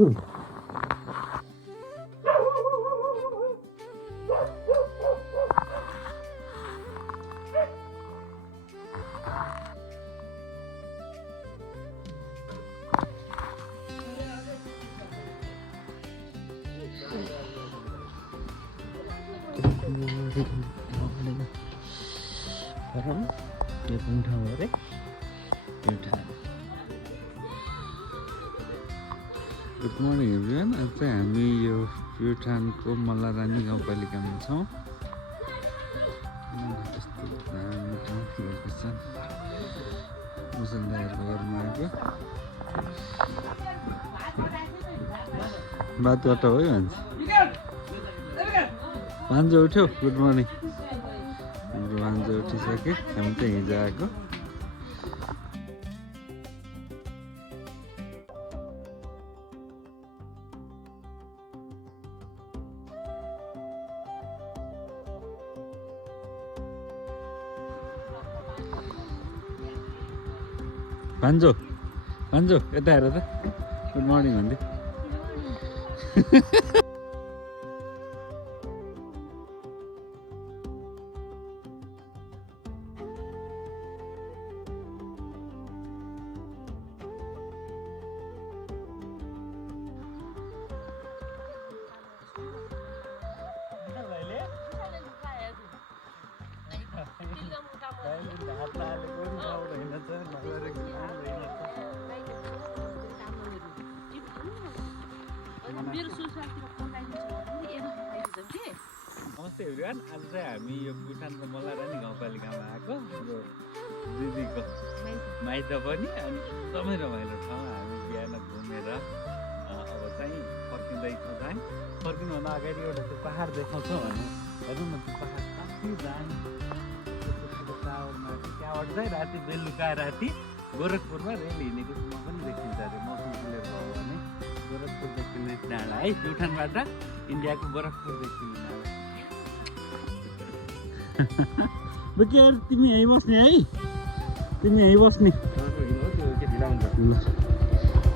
यो कुन ठाउँ हो रे एउटा गुड मर्निङ एभ्रिवान आज चाहिँ हामी यो प्युठानको मल्लारानी गाउँपालिकामा छौँ कस्तो दामी ठाउँ लोकेसन मुसलदारको घरमा आएको बाटोबाट हो है भान्जो उठ्यो गुड मर्निङ हाम्रो भान्जो उठिसक्यो हामी चाहिँ हिजो आएको भान्जो भान्जो यता हेर त गुड मर्निङ भन्दै नमस्ते एभ्रिवान आज चाहिँ हामी यो प्युठानको मल्लारानी गाउँपालिकामा आएको हाम्रो दिदीको माइत पनि अनि एकदमै रमाइलो ठाउँ हामी बिहान घुमेर अब चाहिँ फर्किँदैछौँ चाहिँ फर्किनुभन्दा अगाडि एउटा त्यो पहाड देखाउँछौँ भने हेर्नु न त्यो पहाड कति दामी टावरमा त्यहाँबाट चाहिँ राति बेलुका राति गोरखपुरमा रेल हिँडेको समय पनि देखिन्छ अरे मौसम क्लियर भयो भने गोरखपुर देखिने डाँडा है प्युठानबाट इन्डियाको गोरखपुर देखिने डाँडा बेकेर तिमी यहीँ बस्ने है तिमी यहीँ बस्ने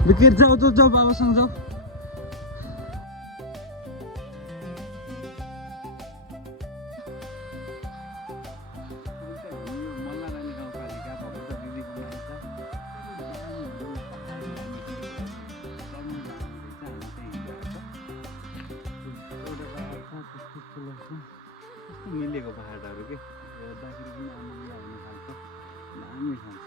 बेकेर जाऊ जाऊ जाऊ बाबासँग जाऊ मिलेको पहाडहरू के हेर्दाखेरि पनि आनन्द आउने खालको दामी ठाउँ छ